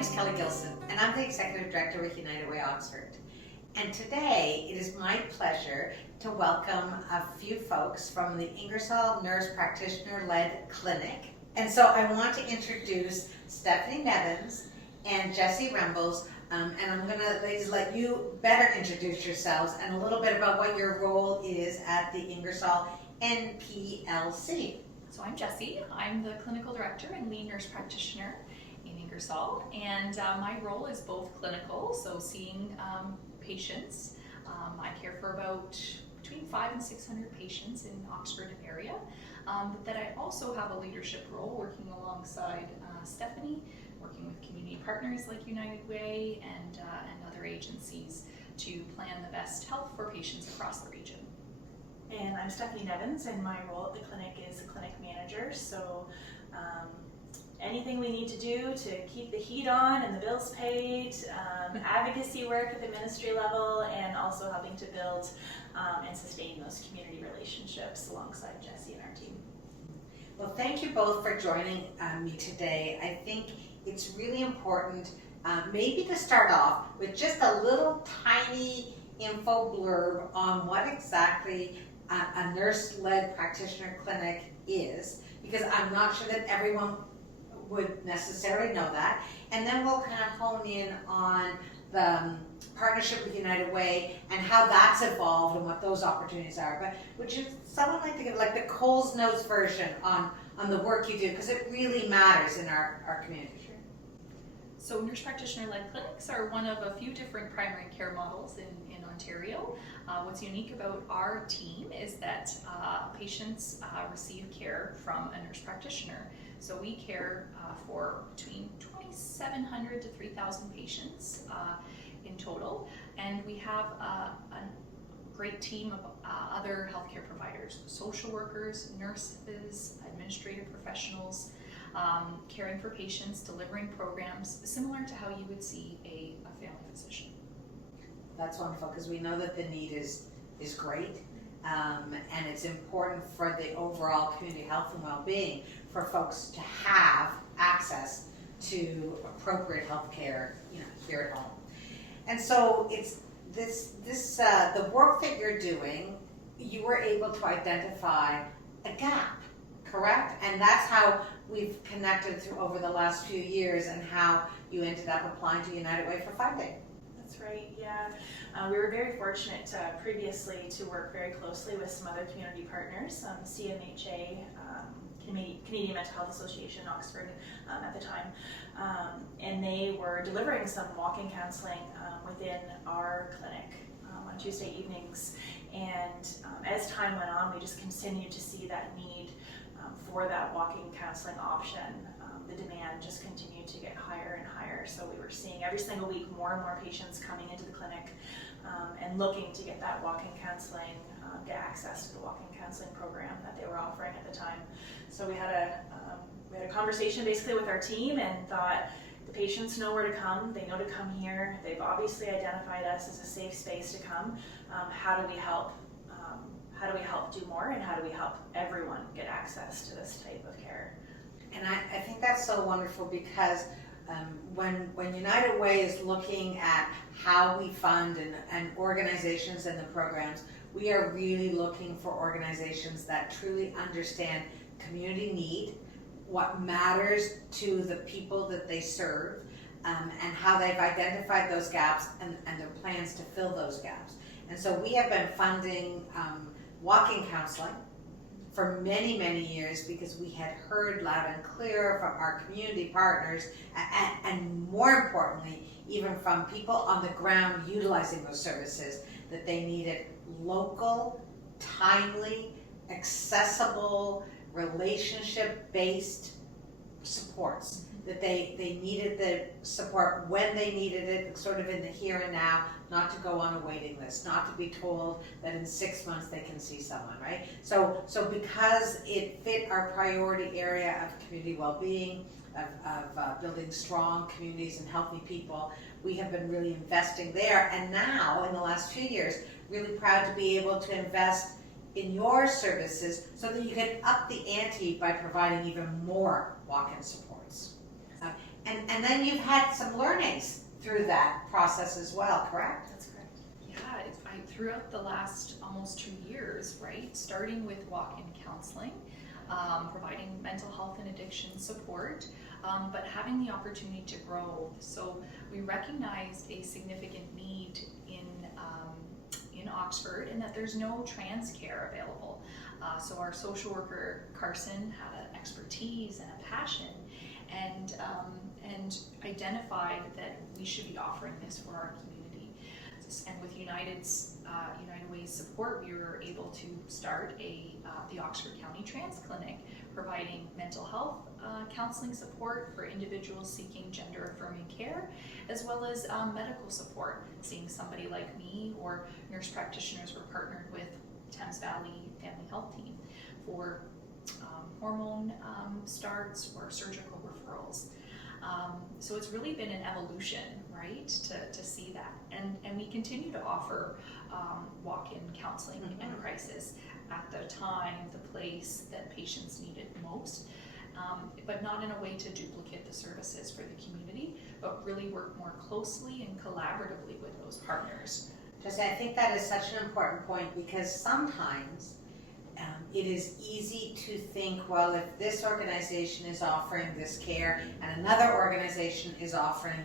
name is Kelly Gilson, and I'm the Executive Director with United Way Oxford. And today, it is my pleasure to welcome a few folks from the Ingersoll Nurse Practitioner-led clinic. And so I want to introduce Stephanie Nevins and Jessie Rumble, and I'm going to, ladies, let you better introduce yourselves and a little bit about what your role is at the Ingersoll NPLC. So I'm Jessie. I'm the clinical director and lead nurse practitioner in Ingersoll, and my role is both clinical, so seeing patients. I care for about between 500 and 600 patients in Oxford area, but then I also have a leadership role working alongside Stephanie, working with community partners like United Way and other agencies to plan the best health for patients across the region. And I'm Stephanie Nevins, and my role at the clinic is a clinic manager. So anything we need to do to keep the heat on and the bills paid, advocacy work at the ministry level, and also helping to build and sustain those community relationships alongside Jessie and our team. Well, thank you both for joining me today. I think it's really important maybe to start off with just a little tiny info blurb on what exactly a nurse-led practitioner clinic is, because I'm not sure that everyone would necessarily know that. And then we'll kind of hone in on the partnership with United Way and how that's evolved and what those opportunities are. But would you someone like to give like the Coles Notes version on the work you do, because it really matters in our community? So nurse practitioner-led clinics are one of a few different primary care models in Ontario. What's unique about our team is that patients receive care from a nurse practitioner. So we care for between 2,700 to 3,000 patients in total, and we have a great team of other healthcare providers, social workers, nurses, administrative professionals, caring for patients, delivering programs similar to how you would see a family physician. That's wonderful, because we know that the need is great, and it's important for the overall community health and well-being for folks to have access to appropriate health care, here at home. And so it's the work that you're doing, you were able to identify a gap, correct? And that's how we've connected through over the last few years, and how you ended up applying to United Way for funding. That's right, yeah. We were very fortunate previously to work very closely with some other community partners, CMHA, Canadian Mental Health Association, Oxford at the time, and they were delivering some walking counseling within our clinic on Tuesday evenings. And as time went on, we just continued to see that need for that walking counseling option. The demand just continued to get higher and higher. So we were seeing every single week more and more patients coming into the clinic and looking to get that walking counseling, get access to the walking counseling program that they were offering at the time. So we had a conversation basically with our team and thought, the patients know where to come, they know to come here, they've obviously identified us as a safe space to come. How do we help? How do we help do more, and how do we help everyone get access to this type of care? And I think that's so wonderful, because when United Way is looking at how we fund and organizations and the programs, we are really looking for organizations that truly understand community need, what matters to the people that they serve, and how they've identified those gaps and their plans to fill those gaps. And so we have been funding walking counseling for many, many years, because we had heard loud and clear from our community partners, and more importantly, even from people on the ground utilizing those services, that they needed local, timely, accessible, relationship-based supports, that they needed the support when they needed it, sort of in the here and now, not to go on a waiting list, not to be told that in 6 months they can see someone, right? So because it fit our priority area of community well-being, of building strong communities and healthy people, we have been really investing there. And now, in the last few years, really proud to be able to invest in your services so that you can up the ante by providing even more walk-in supports. And then you've had some learnings through that process as well, correct? That's correct. Yeah, throughout the last almost 2 years, right, starting with walk-in counseling, providing mental health and addiction support, but having the opportunity to grow. So we recognized a significant need in Oxford, and that there's no trans care available. So our social worker Carson had an expertise and a passion, and identified that we should be offering this for our community. And with United Way's support, we were able to start the Oxford County Trans Clinic, providing mental health counseling support for individuals seeking gender-affirming care, as well as medical support, seeing somebody like me, or nurse practitioners were partnered with Thames Valley Family Health Team for hormone starts or surgical referrals. So it's really been an evolution, right, to see that. And we continue to offer walk-in counseling and crisis at the time, the place that patients need it most, but not in a way to duplicate the services for the community, but really work more closely and collaboratively with those partners. Jessie, I think that is such an important point, because sometimes it is easy to think, well, if this organization is offering this care and another organization is offering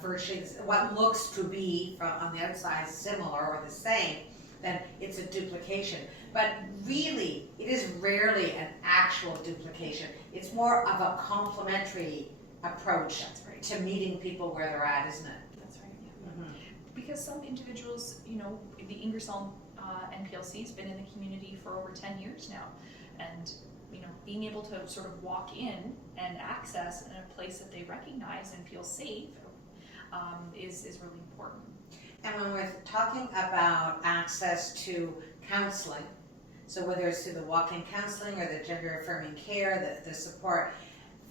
virtually what looks to be on the outside similar or the same, then it's a duplication. But really, it is rarely an actual duplication. It's more of a complementary approach to meeting people where they're at, isn't it? That's right. Yeah. Mm-hmm. Because some individuals, the Ingersoll NPLC has been in the community for over 10 years now, and being able to sort of walk in and access in a place that they recognize and feel safe is really important. And when we're talking about access to counseling, so whether it's through the walk-in counseling or the gender-affirming care, the support,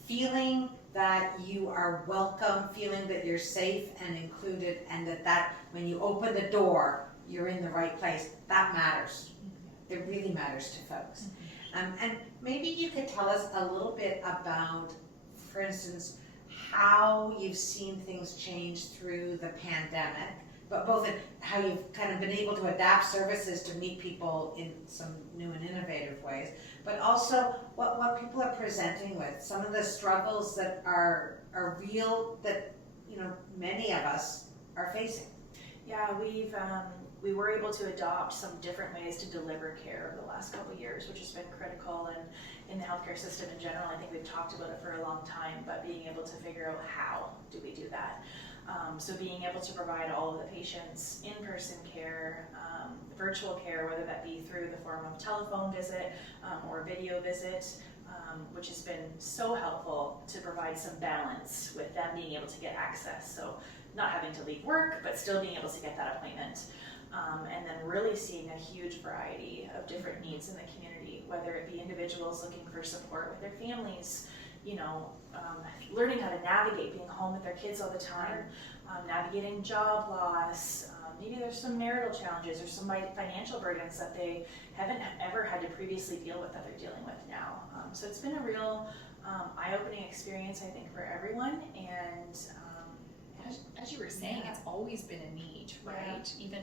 feeling that you are welcome, feeling that you're safe and included, and that when you open the door, you're in the right place, that matters. It really matters to folks. And maybe you could tell us a little bit about, for instance, how you've seen things change through the pandemic, but both in how you've kind of been able to adapt services to meet people in some new and innovative ways, but also what people are presenting with, some of the struggles that are real that many of us are facing. Yeah, we were able to adopt some different ways to deliver care over the last couple of years, which has been critical in the healthcare system in general. I think we've talked about it for a long time, but being able to figure out how do we do that. So being able to provide all of the patients in-person care, virtual care, whether that be through the form of telephone visit or video visit, which has been so helpful to provide some balance with them being able to get access. So not having to leave work, but still being able to get that appointment. And then really seeing a huge variety of different needs in the community, whether it be individuals looking for support with their families, learning how to navigate being home with their kids all the time, navigating job loss, maybe there's some marital challenges or some financial burdens that they haven't ever had to previously deal with that they're dealing with now. So it's been a real eye-opening experience, I think, for everyone. And as you were saying, it's always been a need, right? Yeah. Even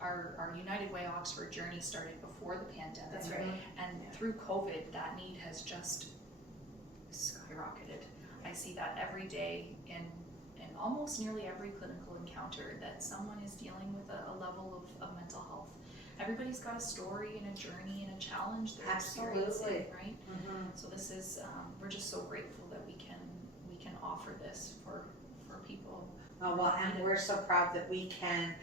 our United Way Oxford journey started before the pandemic. That's right. And through COVID, that need has just skyrocketed. I see that every day in almost nearly every clinical encounter, that someone is dealing with a level of mental health. Everybody's got a story and a journey and a challenge they're experiencing, right? Mm-hmm. So this is we're just so grateful that we can offer this for people. Well, and we're so proud that we can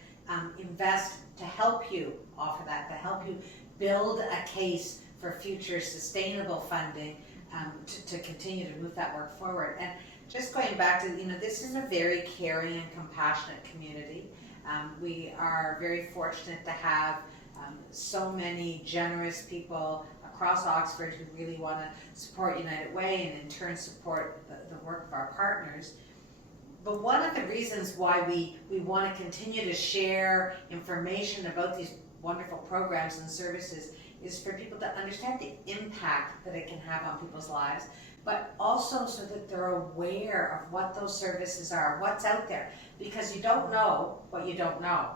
invest to help you offer that, to help you build a case for future sustainable funding to continue to move that work forward. And just going back to, this is a very caring and compassionate community. We are very fortunate to have so many generous people across Oxford who really want to support United Way and in turn support the work of our partners. But one of the reasons why we want to continue to share information about these wonderful programs and services is for people to understand the impact that it can have on people's lives, but also so that they're aware of what those services are, what's out there, because you don't know what you don't know.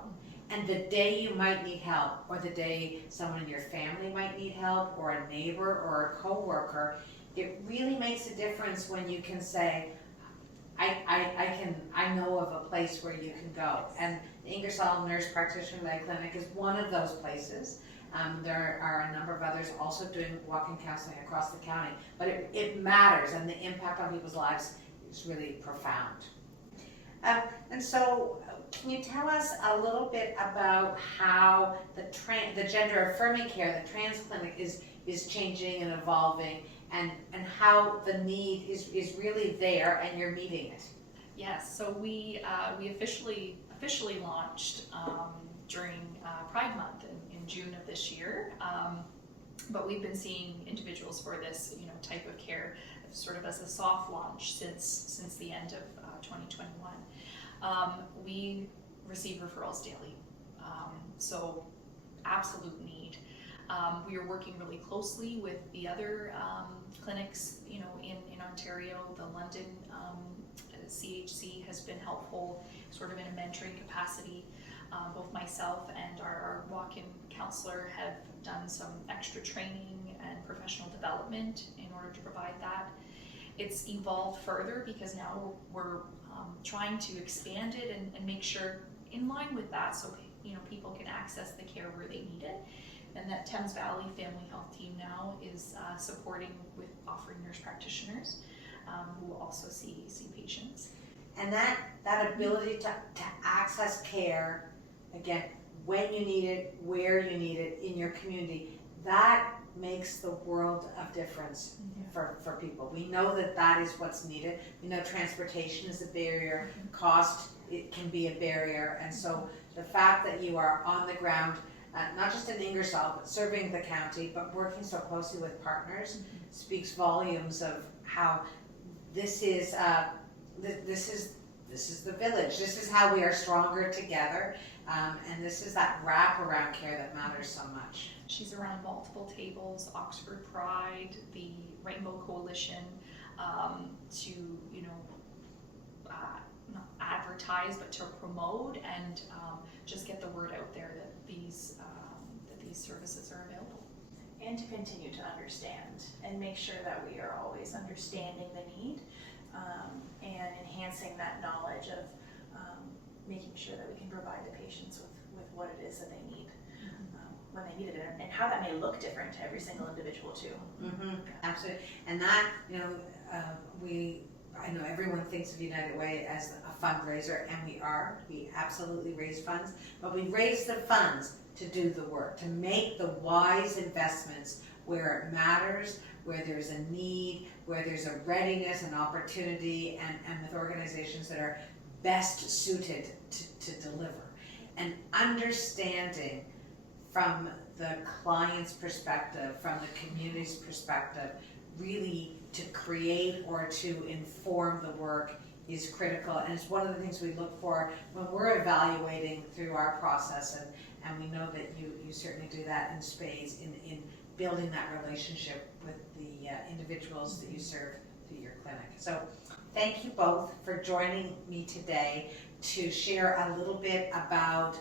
And the day you might need help, or the day someone in your family might need help, or a neighbor or a coworker, it really makes a difference when you can say, I know of a place where you can go. And the Ingersoll Nurse Practitioner-led Clinic is one of those places. There are a number of others also doing walk-in counseling across the county, but it matters, and the impact on people's lives is really profound. And so, can you tell us a little bit about how the gender affirming care, the trans clinic, is changing and evolving, and how the need is really there and you're meeting it? Yes, so we officially launched during Pride Month in June of this year, but we've been seeing individuals for this type of care sort of as a soft launch since the end of 2021. We receive referrals daily, so absolute need. We are working really closely with the other clinics, in Ontario. The London CHC has been helpful, sort of in a mentoring capacity. Both myself and our walk-in counselor have done some extra training and professional development in order to provide that. It's evolved further because now we're trying to expand it and make sure in line with that, so people can access the care where they need it. And that Thames Valley Family Health team now is supporting with offering nurse practitioners who will also see patients. And that ability to access care, again, when you need it, where you need it, in your community, that makes the world of difference for people. We know that is what's needed. We know transportation is a barrier, cost, it can be a barrier, and so the fact that you are on the ground, not just in Ingersoll, but serving the county, but working so closely with partners, speaks volumes of how this is the village. This is how we are stronger together, and this is that wraparound care that matters so much. She's around multiple tables, Oxford Pride, the Rainbow Coalition, to not advertise, but to promote and just get the word out there that these services are available. And to continue to understand and make sure that we are always understanding the need and enhancing that knowledge of making sure that we can provide the patients with what it is that they need when they need it, and how that may look different to every single individual too. Absolutely. And that, I know everyone thinks of United Way as a fundraiser, and we absolutely raise funds, but we raise the funds to do the work, to make the wise investments where it matters, where there's a need, where there's a readiness and opportunity, and with organizations that are best suited to deliver. And understanding from the client's perspective, from the community's perspective, really to create or to inform the work is critical, and it's one of the things we look for when we're evaluating through our process, and we know that you certainly do that in spades in building that relationship with the individuals that you serve through your clinic. So thank you both for joining me today to share a little bit about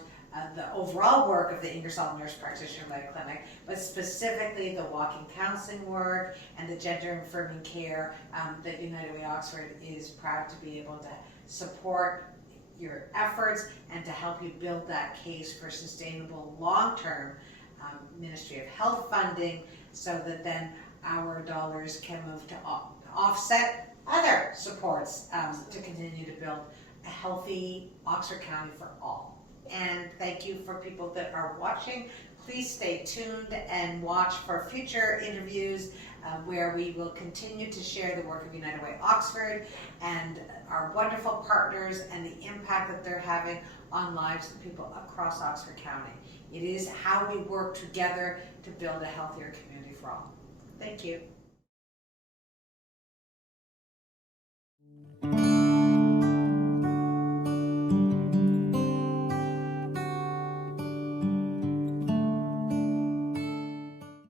the overall work of the Ingersoll Nurse Practitioner-led Clinic, but specifically the walk-in counseling work and the gender affirming care that United Way Oxford is proud to be able to support your efforts and to help you build that case for sustainable long-term Ministry of Health funding, so that then our dollars can move to offset other supports to continue to build a healthy Oxford County for all. And thank you for people that are watching. Please stay tuned and watch for future interviews where we will continue to share the work of United Way Oxford and our wonderful partners and the impact that they're having on lives of people across Oxford County. It is how we work together to build a healthier community for all. Thank you.